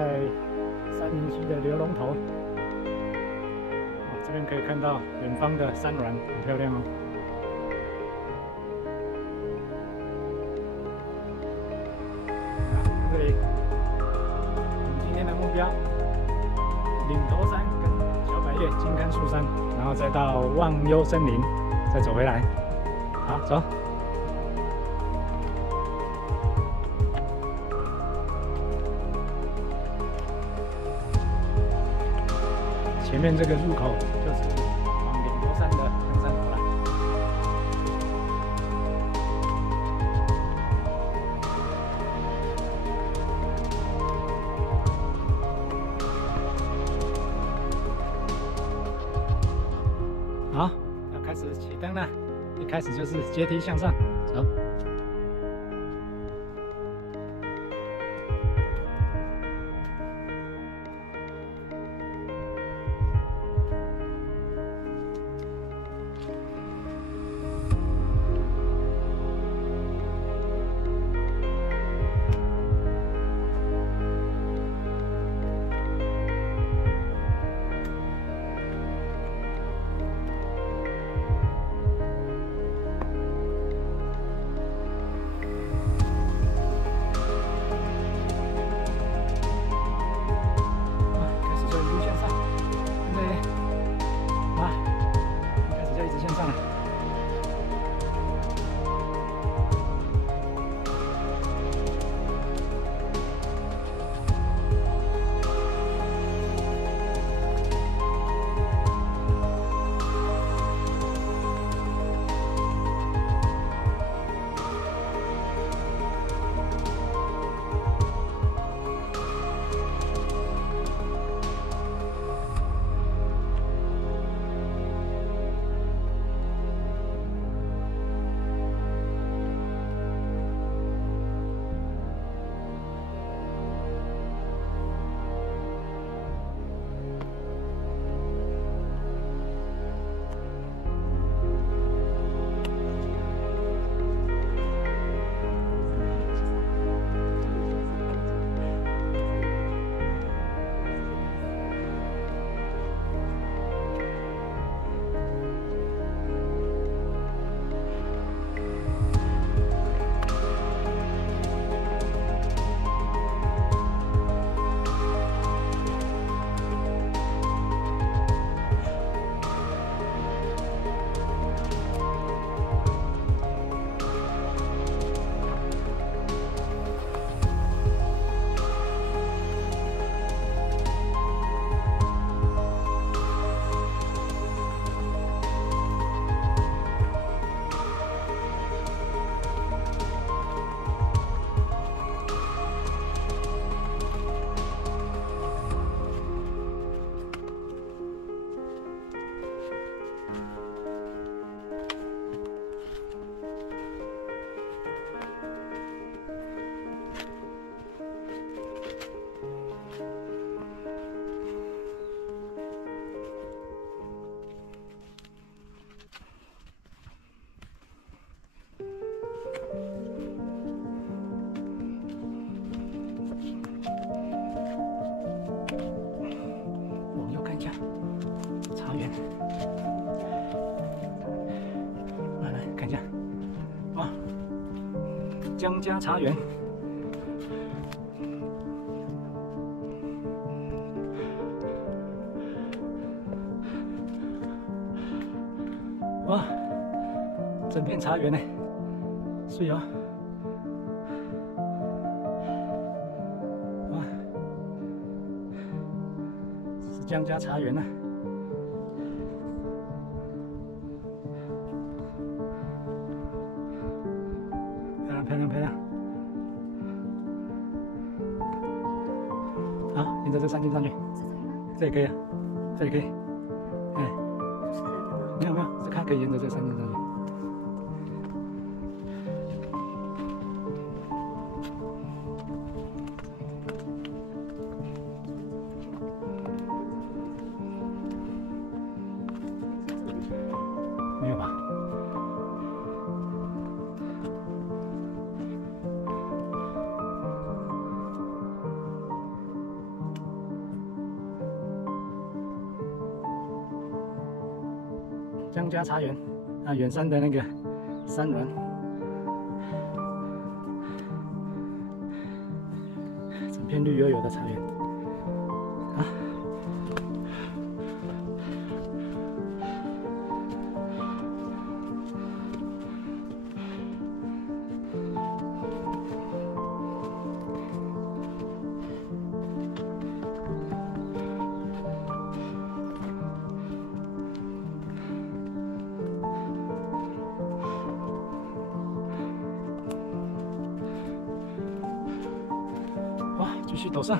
在三林溪的流龙头。这边可以看到远方的山峦，很漂亮哦。这里，我们今天的目标：岭头山跟小百岳、金竿树山，然后再到忘忧森林，再走回来。好，走。 前面这个入口就是往岭头山的登山口了。好，要开始启灯了。一开始就是阶梯向上，走。 江家茶园，哇，整片茶园呢，是哦，哇，这是江家茶园呢。 漂亮漂亮，好，沿着这山径上去，这里可以啊，这里可以，哎，没有没有，这看可以沿着这山径上去。没有吧？江家茶园啊，远山的那个山峦，整片绿油油的茶园啊。继续陡上，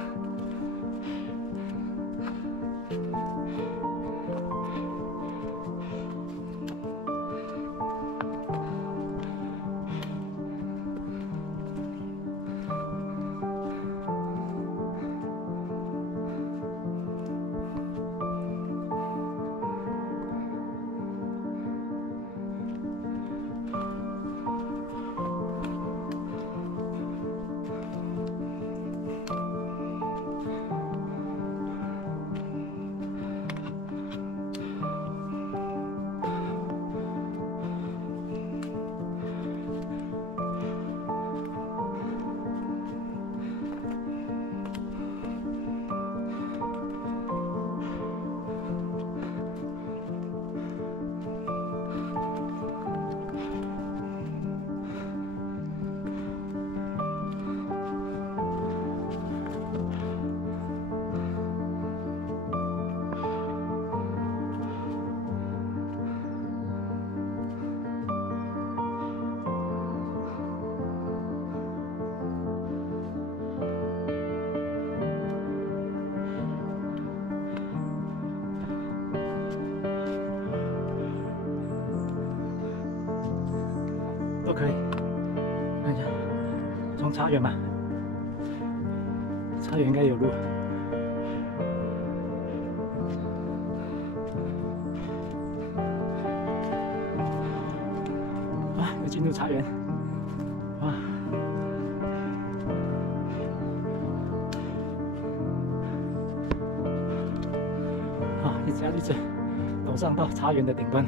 都可以。看一下，从茶园嘛，茶园应该有路。啊，要进入茶园。哇！啊，一直陡上到茶园的顶端。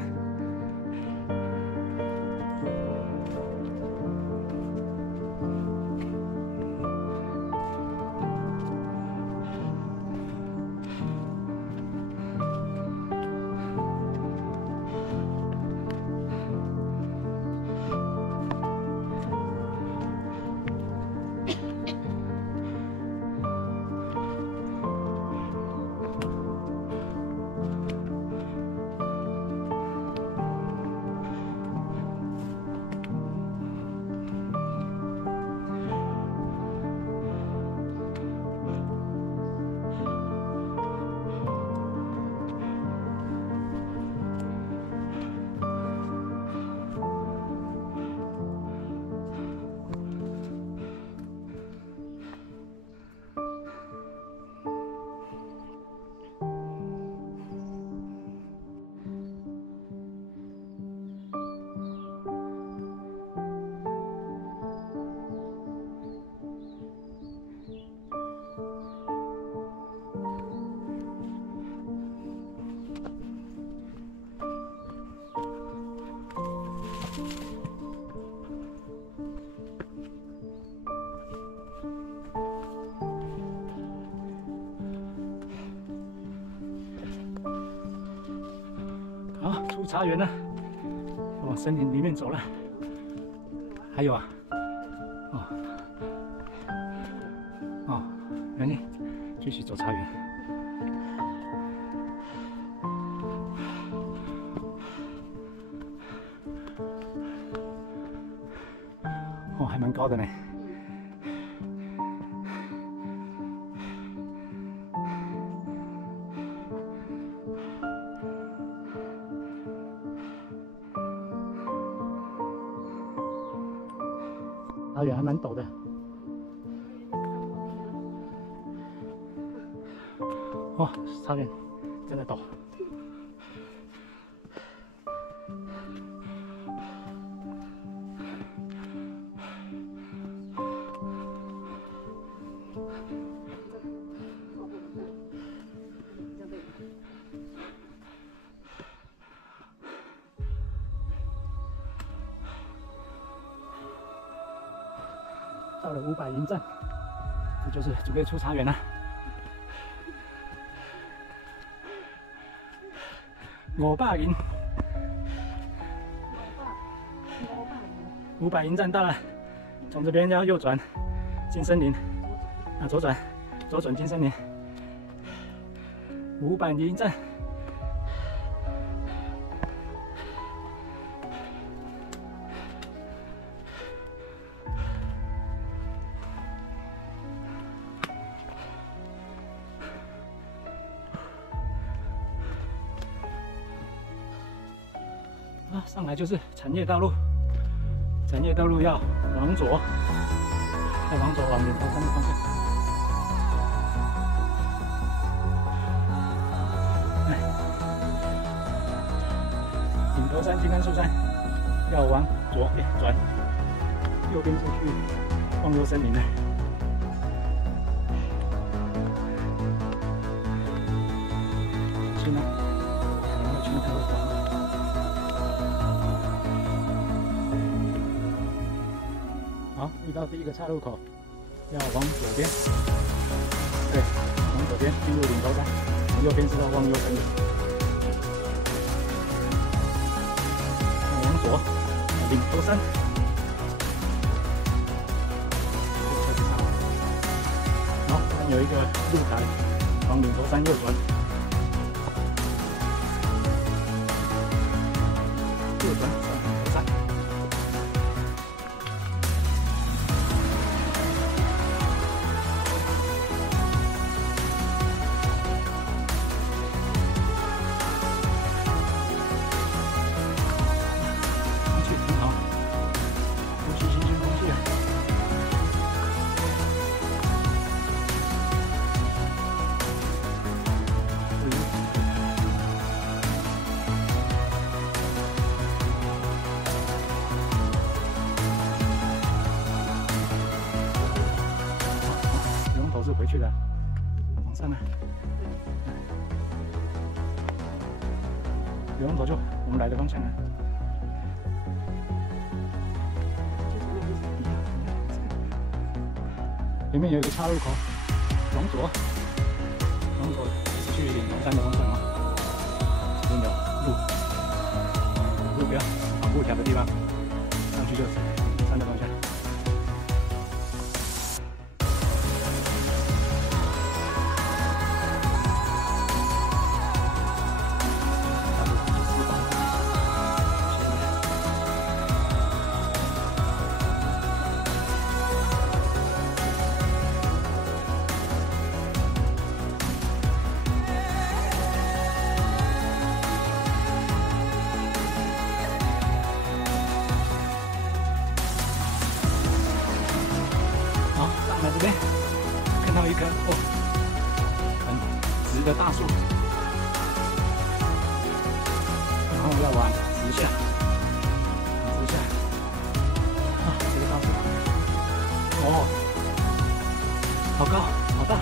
好，出茶园了，往森林里面走了。还有啊，赶紧继续走茶园。哦，还蛮高的呢。茶园还蛮陡的。哇，茶园真的陡。到了500营站，这就是准备出茶园了。500营，500营站到了，从这边要右转进森林，左转进森林。500营站。 上来就是产业道路，产业道路要往左，再往左往岭头山的方向。岭头山、金刚树山要往左边转，右边进去忘忧森林了。小心啊，可能会去太晚。 好，遇到第一个岔路口，要往左边，对，往左边进入岭头山，右边是到忘忧森林。往左，岭头山。好，这边有一个路台，往岭头山右转，右转上岭头山。 是回去的，往上啊！有龙头就我们来的方向啊。前面有一个岔路口，往左，往左是去岭头山的方向啊。这边有路标，保护条的地方，上去就是岭头山的方向。 来这边看到一棵很直的大树，然后要往直下，这个大树，好高，好大，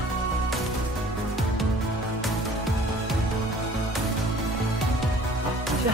好，往下。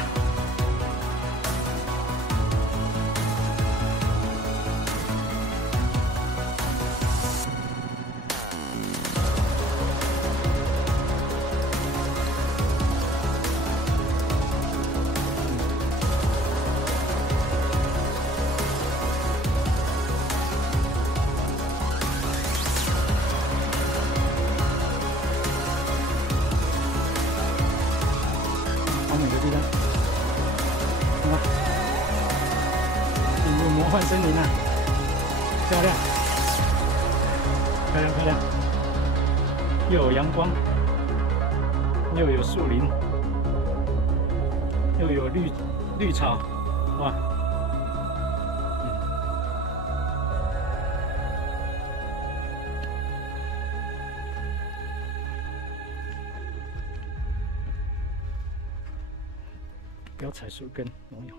好美的地方，看吧，进入魔幻森林了，漂亮，漂亮漂亮，又有阳光，又有树林，又有绿草，哇！不要踩树根，容易。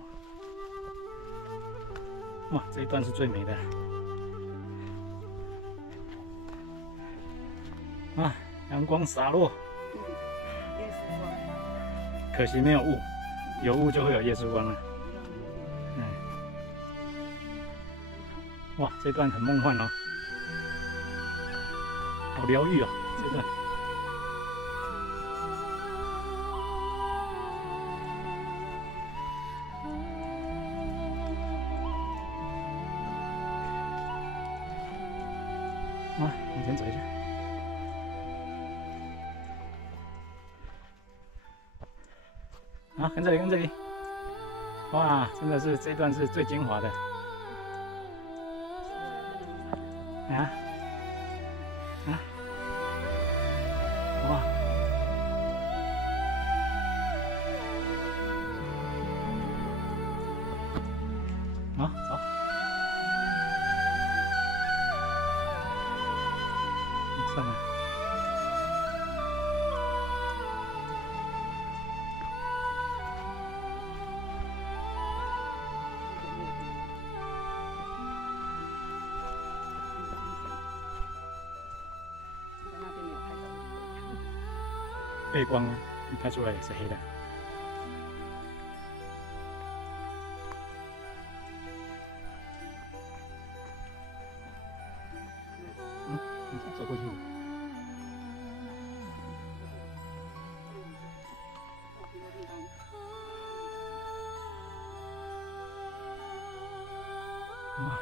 哇，这一段是最美的。啊，阳光洒落，可惜没有雾，有雾就会有夜曙光了。哇，这段很梦幻哦，好疗愈哦，这段。啊，往前走一下。啊，跟这里，跟这里。哇，真的是这段是最精华的。啊，啊，哇，好，走。算了。背光一拍出来也是黑的。走过去。哇！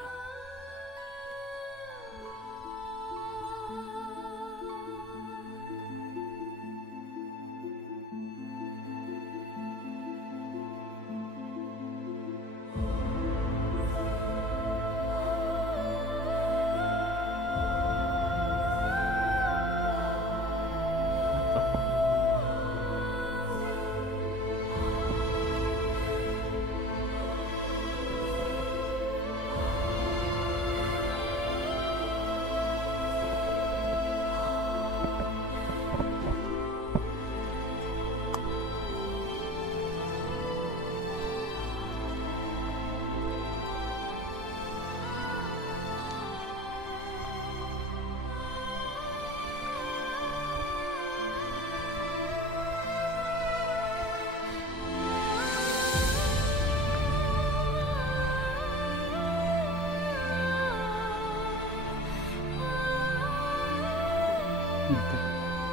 对，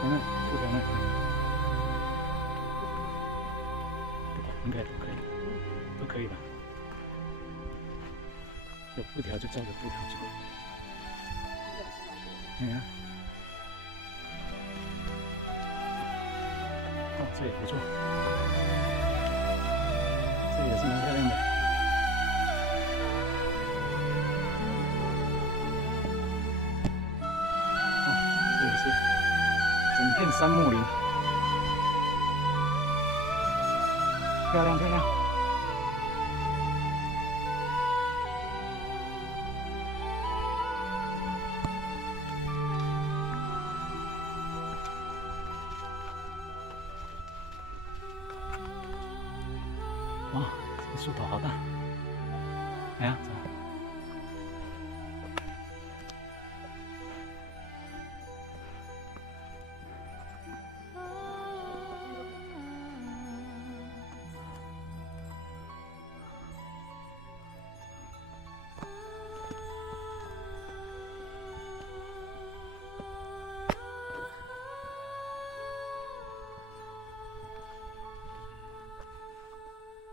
等等，不等了，应该都可以，都可以吧？有布条就照着布条走。你看，哦，这也不错，这也是蛮漂亮的。整片杉木林，漂亮漂亮。哇，这个树头好大！哎呀，走。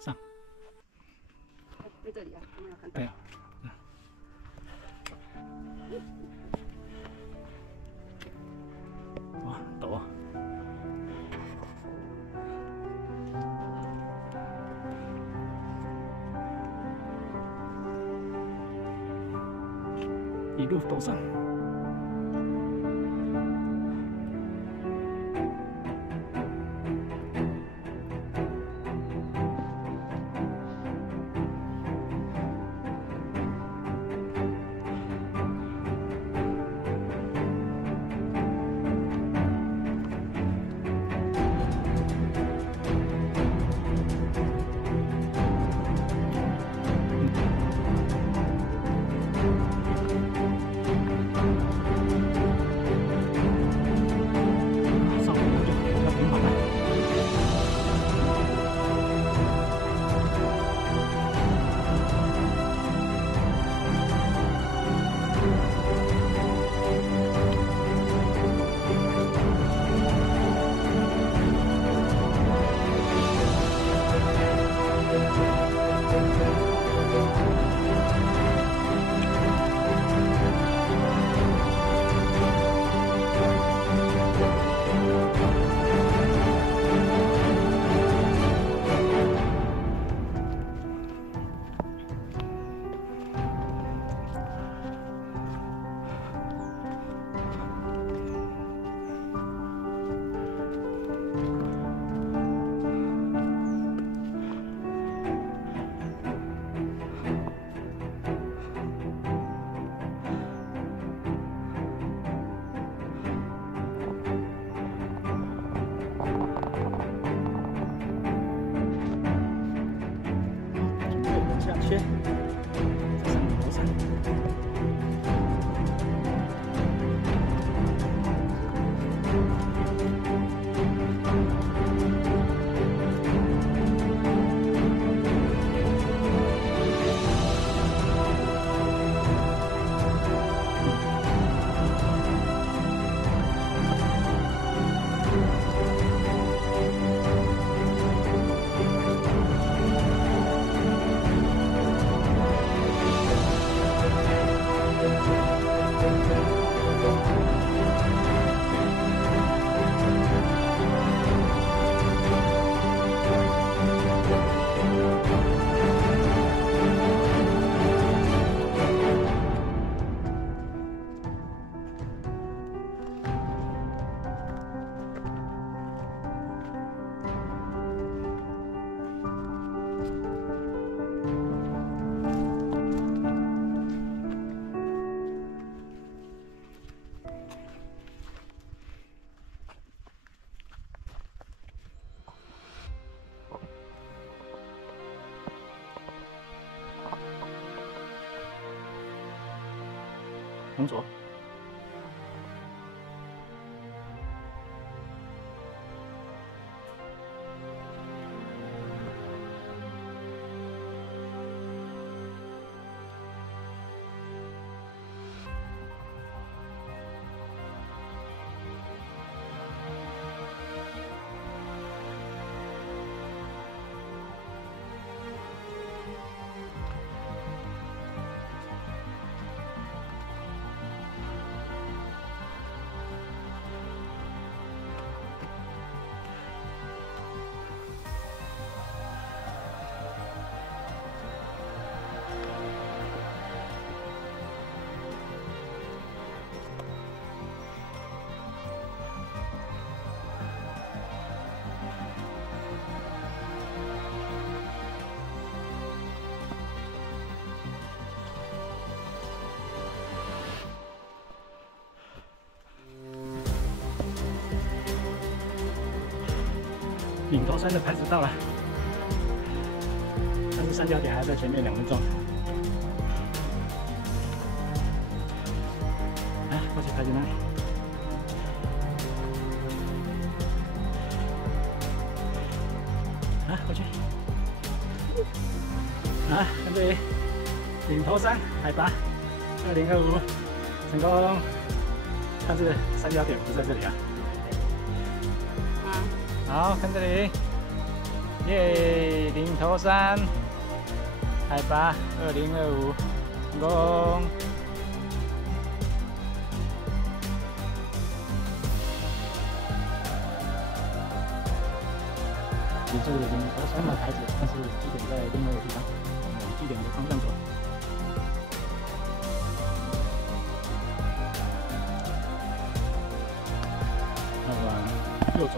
上，在这里啊，有没有看到？对啊，哇，陡啊！一路陡上。下切，这是顶头山。往左。顶头山的牌子到了，但是三角点还在前面2分钟。来，过去拍进来。啊，过去。啊，看这里，顶头山海拔2025，成功。但是三角点不在这里啊。 好，看这里，耶！顶头山，海拔2025，成功。也是顶头山的牌子，但是据点在另外一个地方，往据点的方向走。那往右转。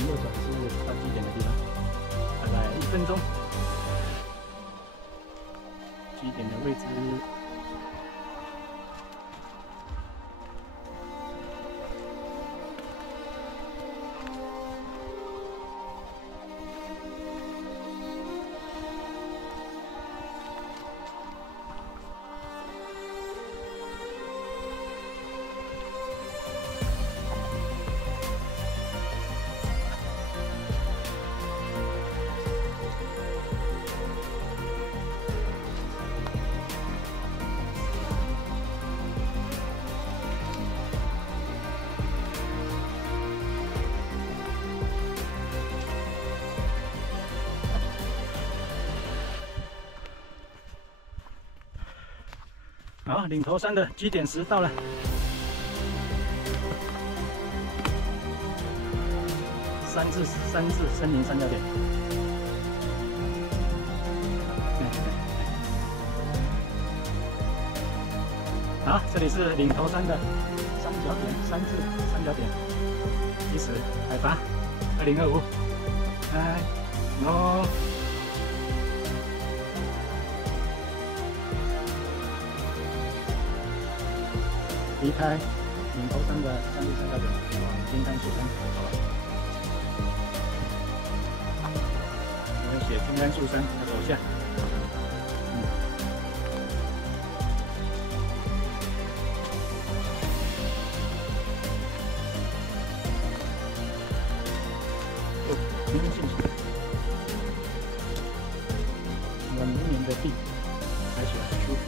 右转是到据点的地方，大概1分钟。据点的位置。好，岭头山的基点时到了。三字森林三角点。好，这里是岭头山的三角点，三角点，起始海拔2025，来，喏。 离开岭头山的三角点，往金刚树山走了。我要写金刚树山的手下。的地，而且很舒服。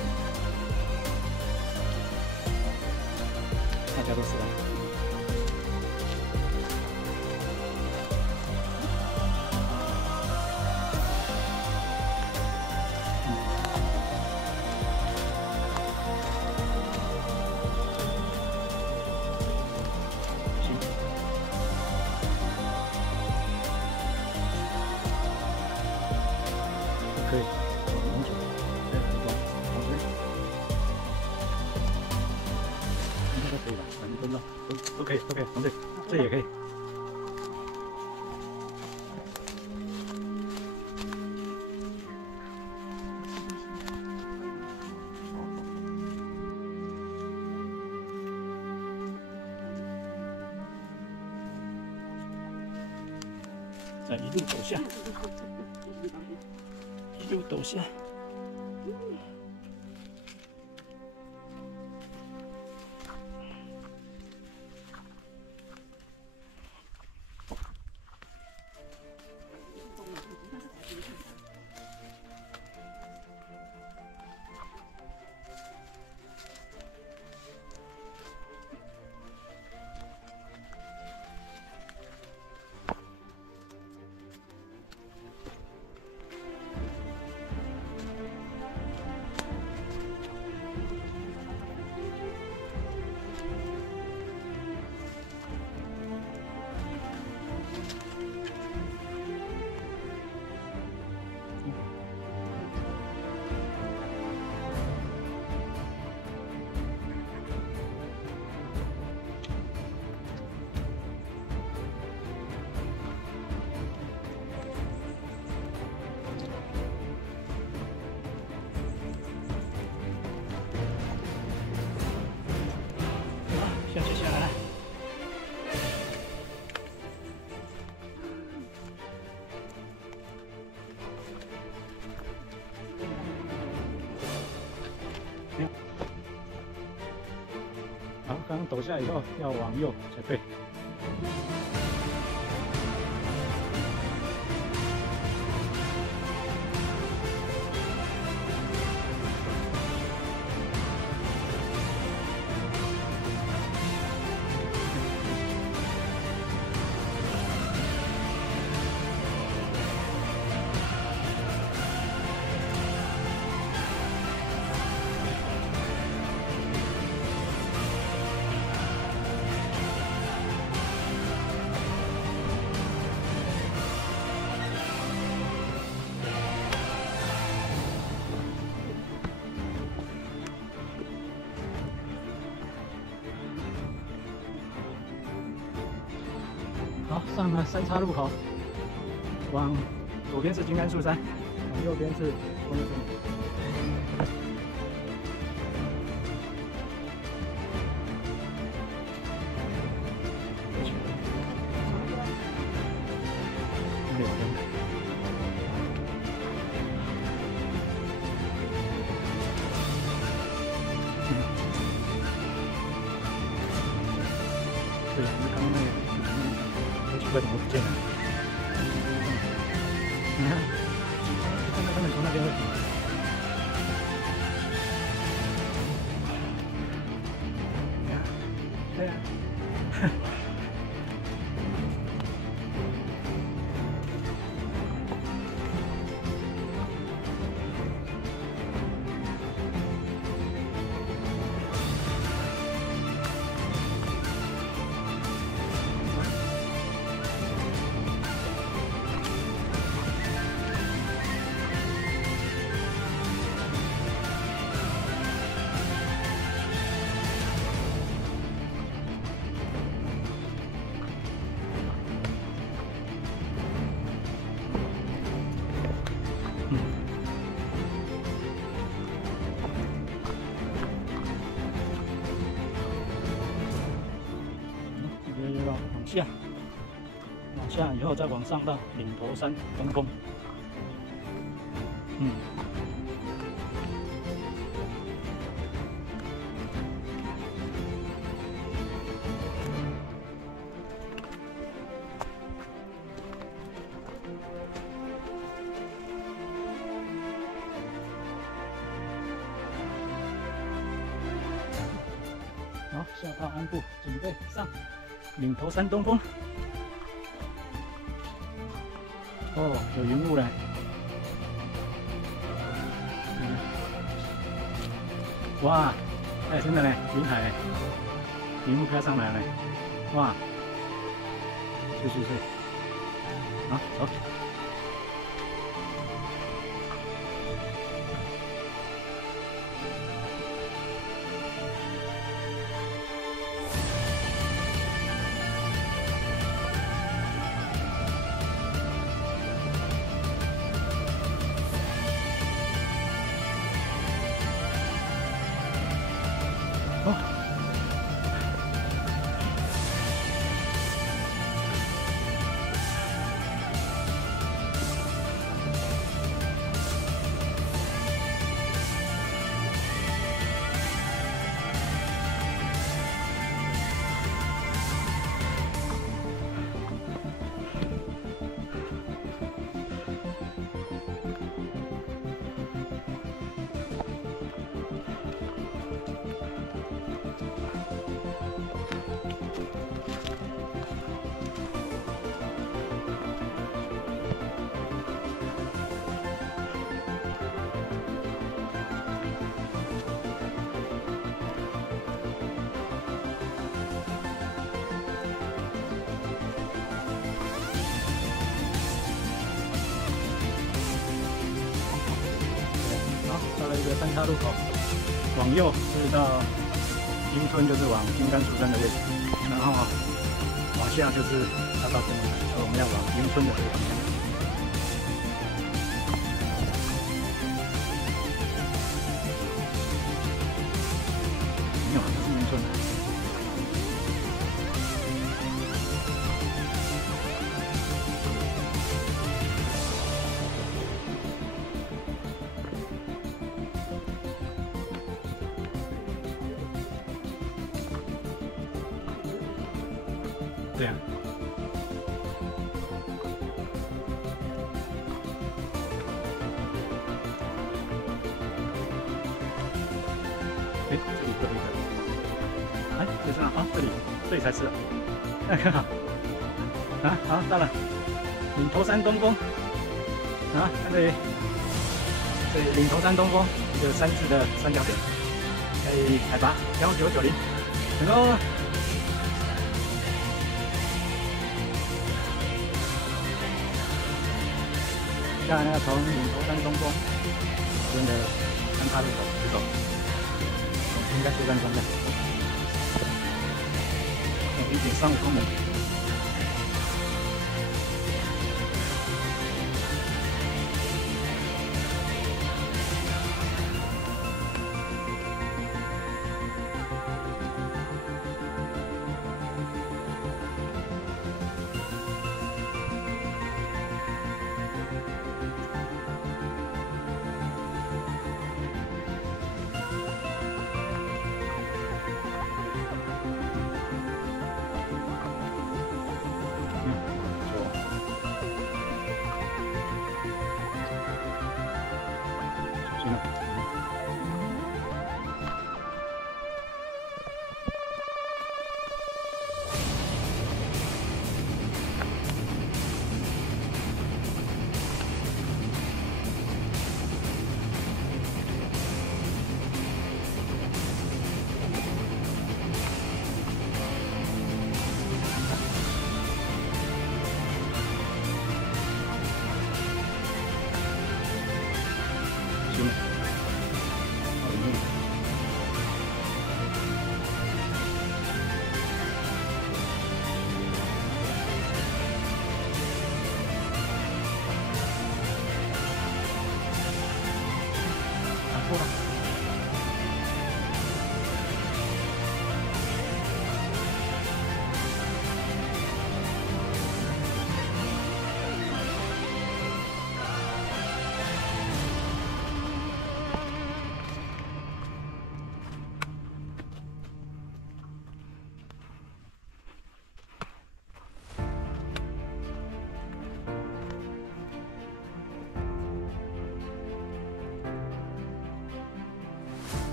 大家都是吧？可以，很久，对，很多，好对，应该都可以吧，2分钟都可以，都可以，对，这也可以。再一路走下。一路走下，下去下来了。好，刚刚抖下以后要往右才对。好，上了3岔路口，往左边是金竿树山，往右边是公路。对，刚刚那个奇怪，怎么不见了？你看，他们从那边会停。你看，对啊。往下以后再往上到岭头山东峰。下到鞍部，准备上，岭头山东风。哦，有云雾了。哇，哎，真的嘞，云海嘞，云雾飘上来了，哇，是，好，走。哦，到了一个三岔路口，往右是到英村，就是往金刚出山的位置，然后往下就是大道公园，我们要往英村的这个方向。没有，这是英村的。对呀。哎，这里，哎，就是啊，这里才是。看好，啊，好，到了，岭头山东风，啊，看这里，岭头山东风，一个3字的三角点，海拔1990，成功。现在从岭头山东风这边的三岔路口直走，应该出山方向，有1.35公里。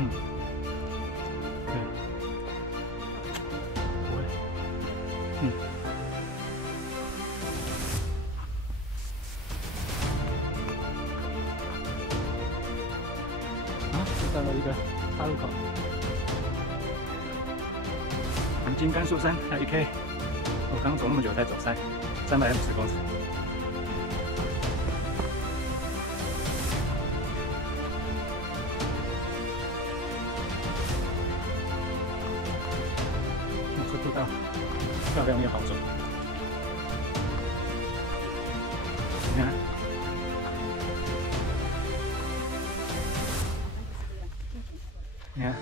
嗯，对，不会，嗯。啊，就到了一个岔路口。黄金甘肃山还有1K， 我刚走那么久才走350公尺。这步道漂亮又好走，你看。你看，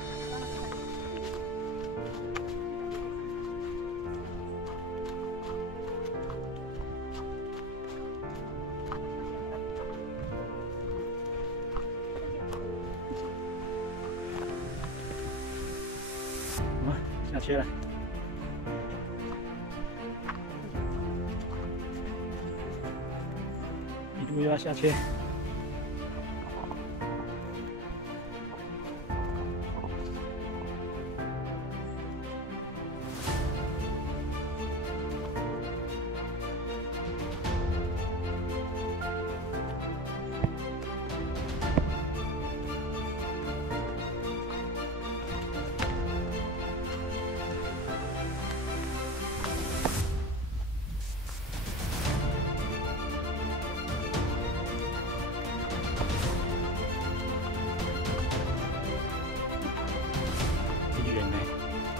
好，下切了。一路又要下切。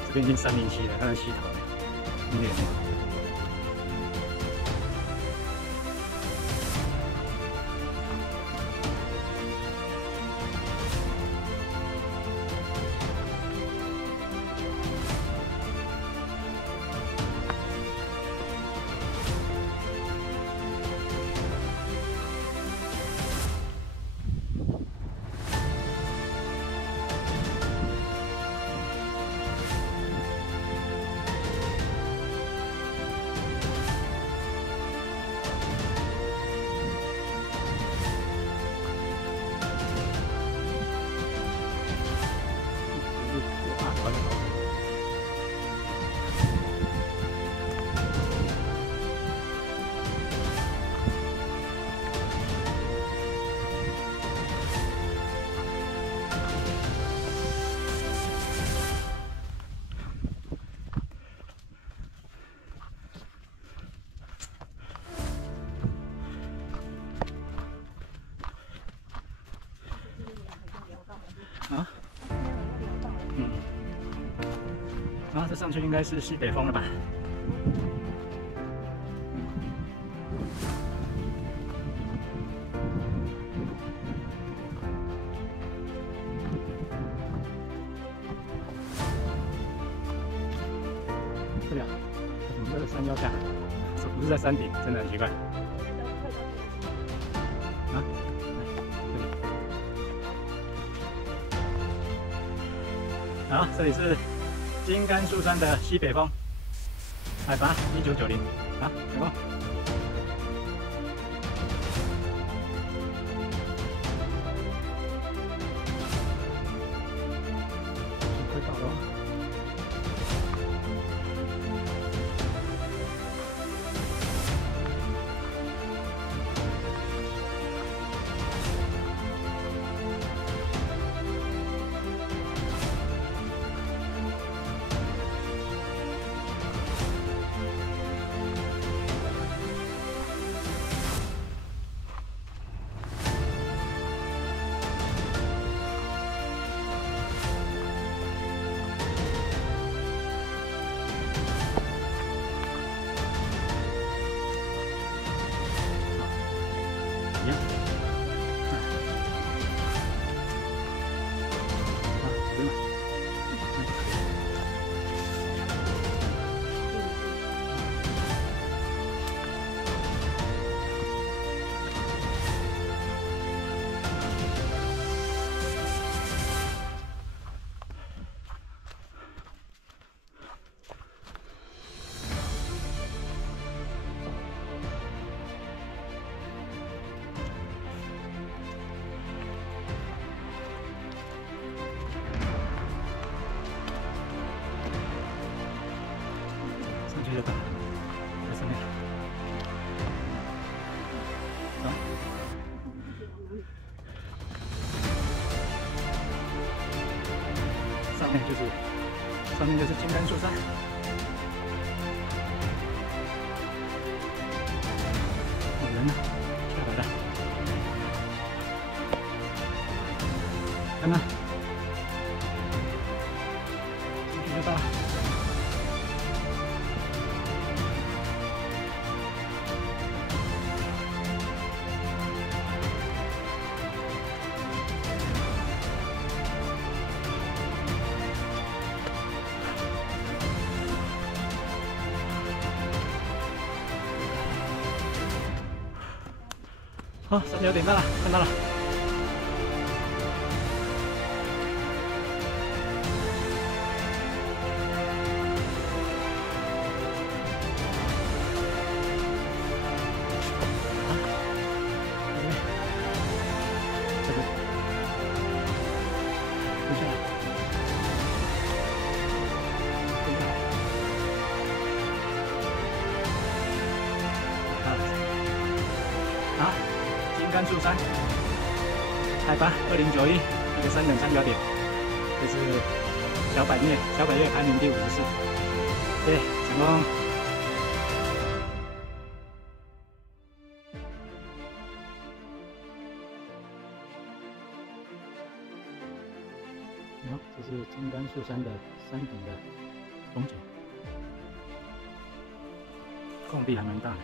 这边已经307了，看到溪头了，很远了。啊，这上去应该是西北风了吧？对啊，怎么这个山腰下，这不是在山顶，真的很奇怪。啊，这里。好，这里是金甘肃山的西北风，海拔1990，好，成功。快到了。就是上面就是金刚树山。有人呢，下来了，看到，进去就到了。好，3:30到了，看到了。这个，留下来。好。金刚树山，海拔2091，一个3等3角点，这是小百岳排名第54，对，成功。好，这是金刚树山的山顶的风景，空地还蛮大的，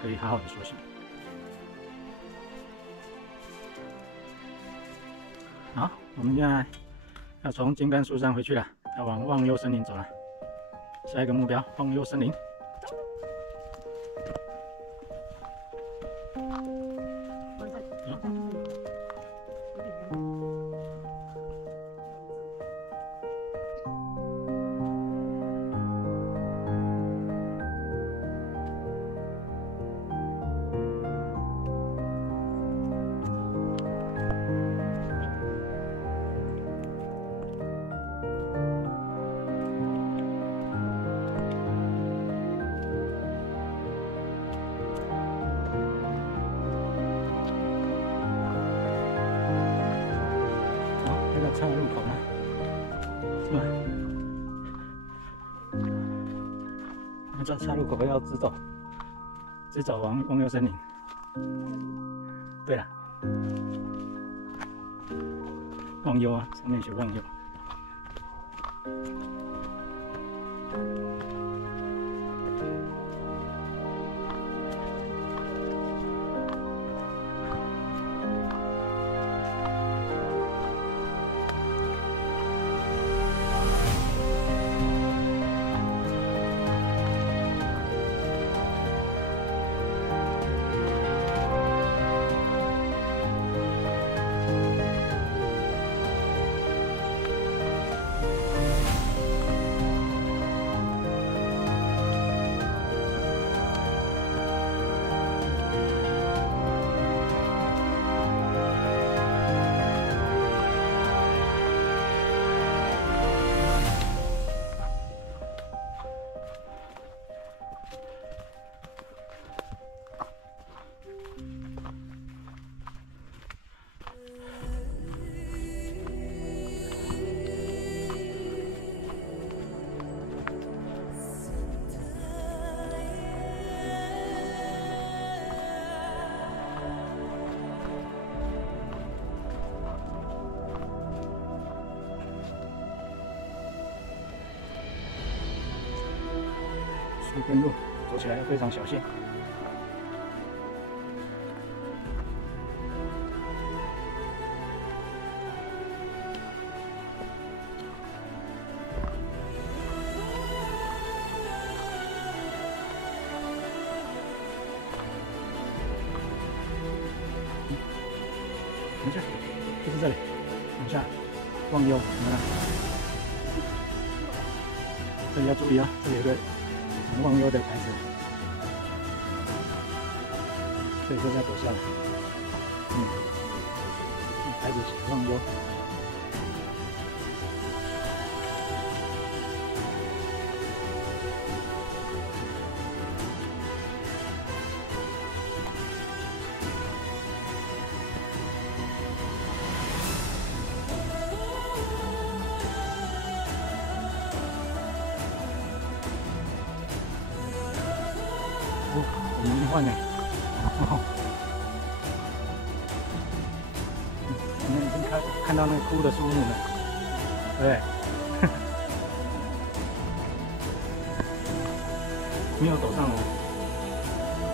可以好好的休息。好，我们现在要从金刚树山回去了，要往忘忧森林走了。下一个目标，忘忧森林。岔入口呢？是吧？那这岔入口要直走往忘忧森林。对了，忘忧啊，上面写忘忧。水根路走起来要非常小心。没事，就是这里，往下，忘忧，看到？这里要注意啊，这里有个忘忧的牌子，所以说要走下来。牌子写忘忧。幻呢。你们已经看到那个枯的树木了，对不对？没有走上楼，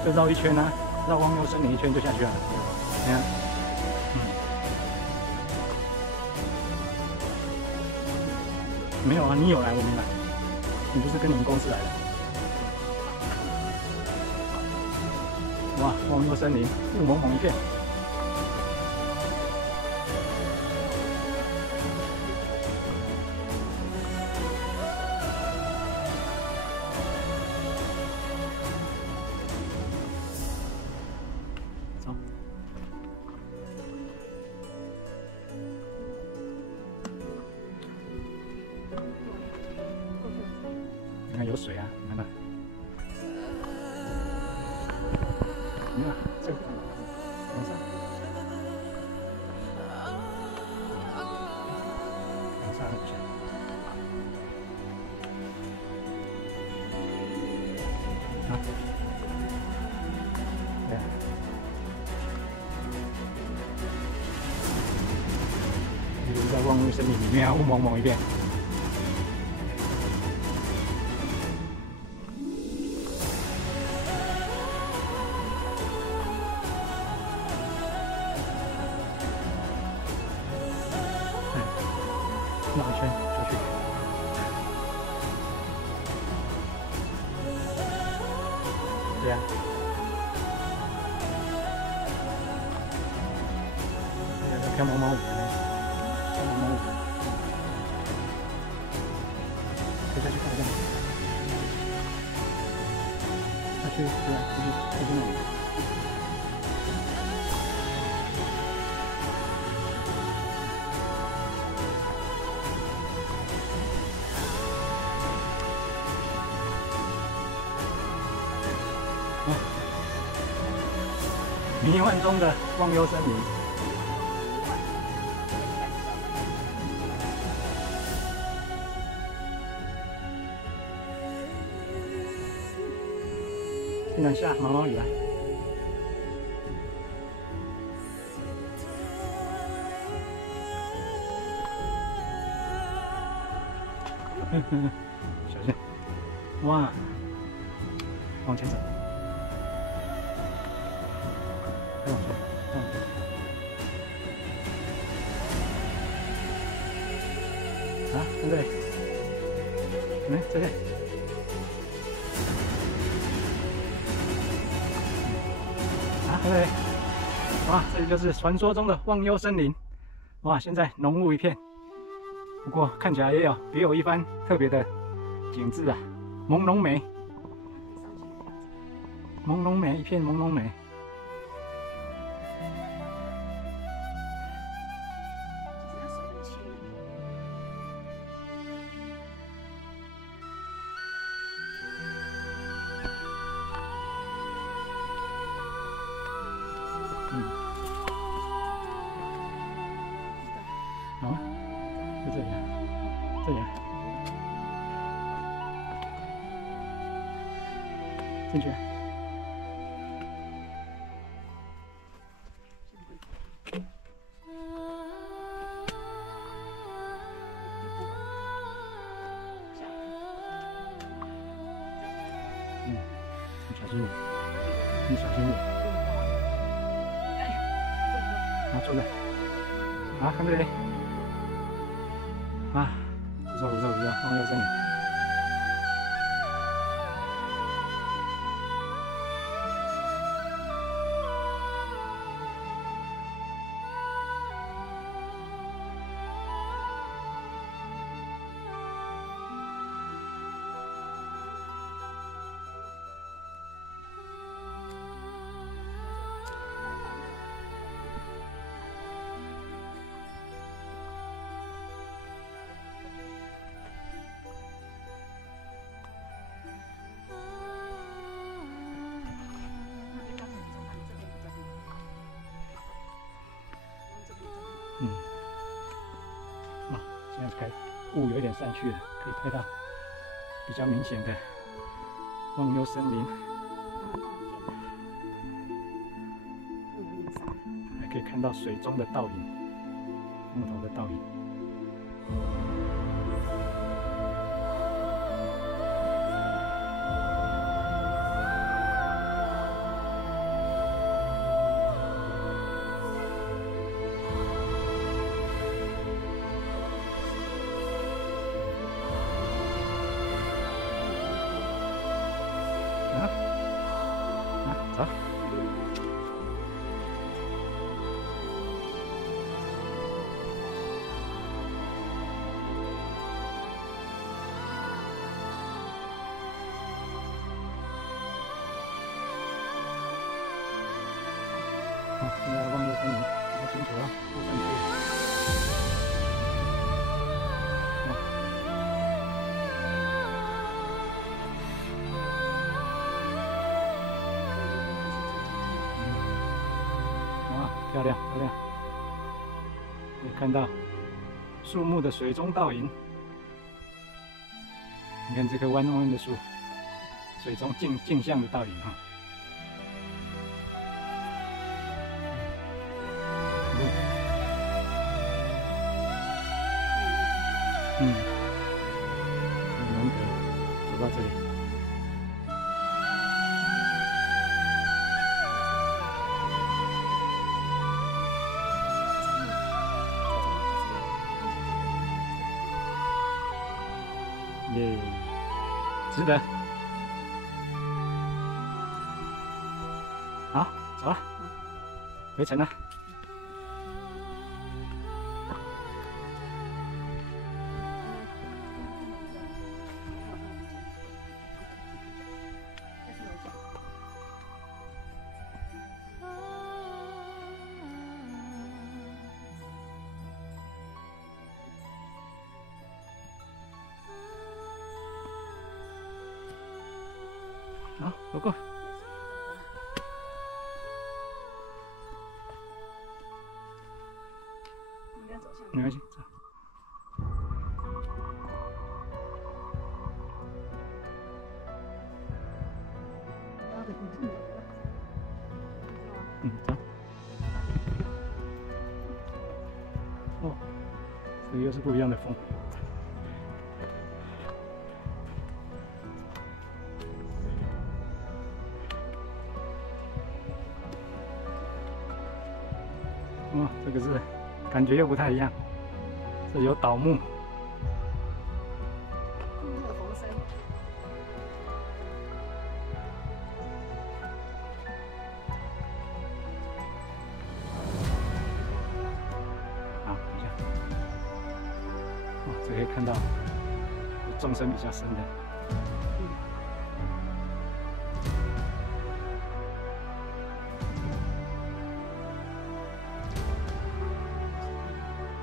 就绕一圈啊，绕忘忧森林一圈就下去了。你看，没有啊，你有来我没来，你不是跟你们公司来的？哇，忘忧森林雾蒙蒙一片。走。你看有水啊，你看那。你看这个，往上，往上一下。啊，对啊。一直在忘忧森林里面啊，雾蒙蒙一片。绕一圈出去。对呀。飘毛毛雨呢，飘毛毛雨。再下去看看。下去，对呀，出去那里。迷幻中的忘忧森林。现在下毛毛雨了。小心！哇，往前走。再往前，再往前。啊，对不对？来，这边。啊，对不对？哇，这里就是传说中的忘忧森林。哇，现在浓雾一片，不过看起来也有别有一番特别的景致啊，朦胧美，朦胧美，一片朦胧美。好啊，在这里啊，这里啊，进去。小心点，你小心点。好，坐着。好，看这里。啊，不错不错不错，忘忧森林。现在开雾有点散去了，可以看到比较明显的忘忧森林。看到水中的倒影，木头的倒影。走。好，现在望月森林比较清楚了，不上去。漂亮漂亮，可以看到树木的水中倒影。你看这棵弯弯的树，水中镜像的倒影啊。很难得走到这里。耶，值得。好，走了，回程了。好，走过。没关系，走。走。哦，这又是不一样的风。哦，这个是感觉又不太一样，这有倒木。好，等一下。哦，这可以看到纵深比较深的。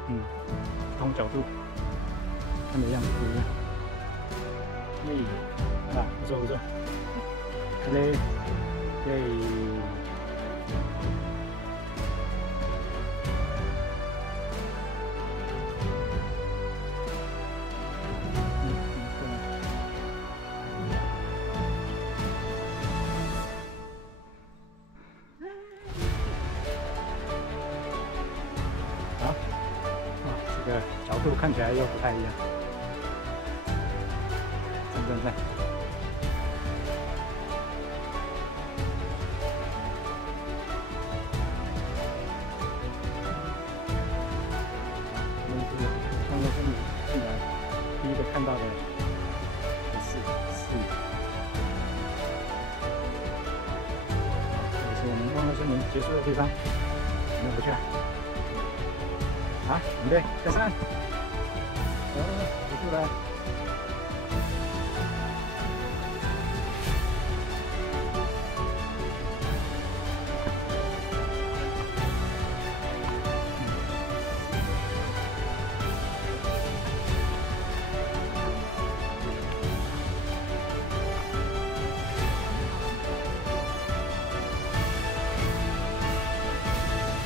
不同角度看的样子不一样。耶，啊，不错不错。嘞，耶。好。这个角度看起来又不太一样。赞。这是望月森林进来第一个看到的视野。这是我们望月森林结束的地方，我们回去了。好，准备下山。结束了。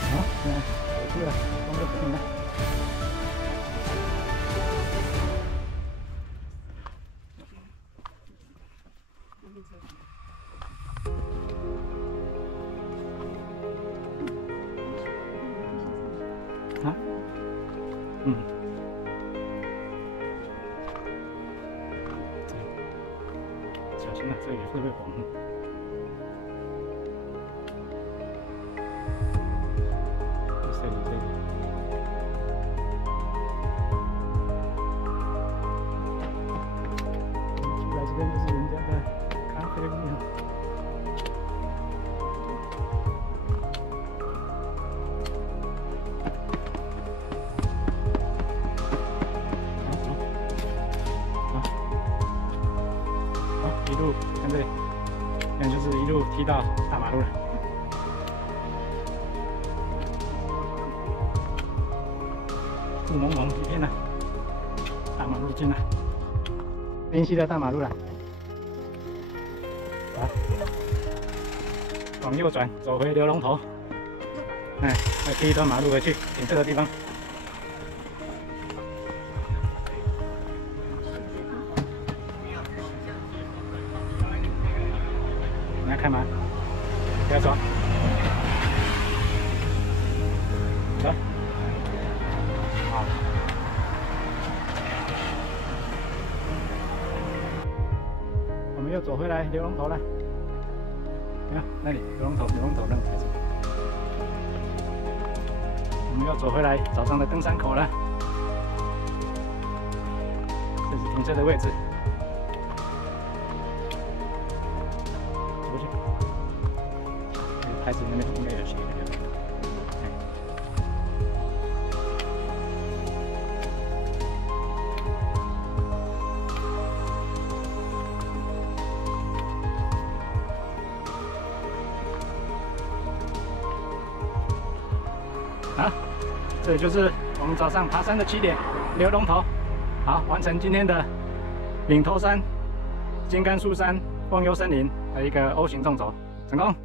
好，现在结束了，望月森林了。啊，嗯，小心啊，这里会不会晃？这里。出来这边就是人家的咖啡店。一路看这里，看就是一路踢到大马路了。雾蒙蒙一片了，大马路进了，林溪的大马路了。好，往右转，走回刘龙头。哎，再踢一段马路回去，停车的地方。你要看吗？不要走。走。好。我们又走回来刘龙头了。你看那里刘龙头那个牌子。我们又走回来早上的登山口了。这是停车的位置。牌子那边应该有写的。好，这里就是我们早上爬山的起点刘龙头。好，完成今天的岭头山、金刚树山、忘忧森林的一个 O 型纵走，成功。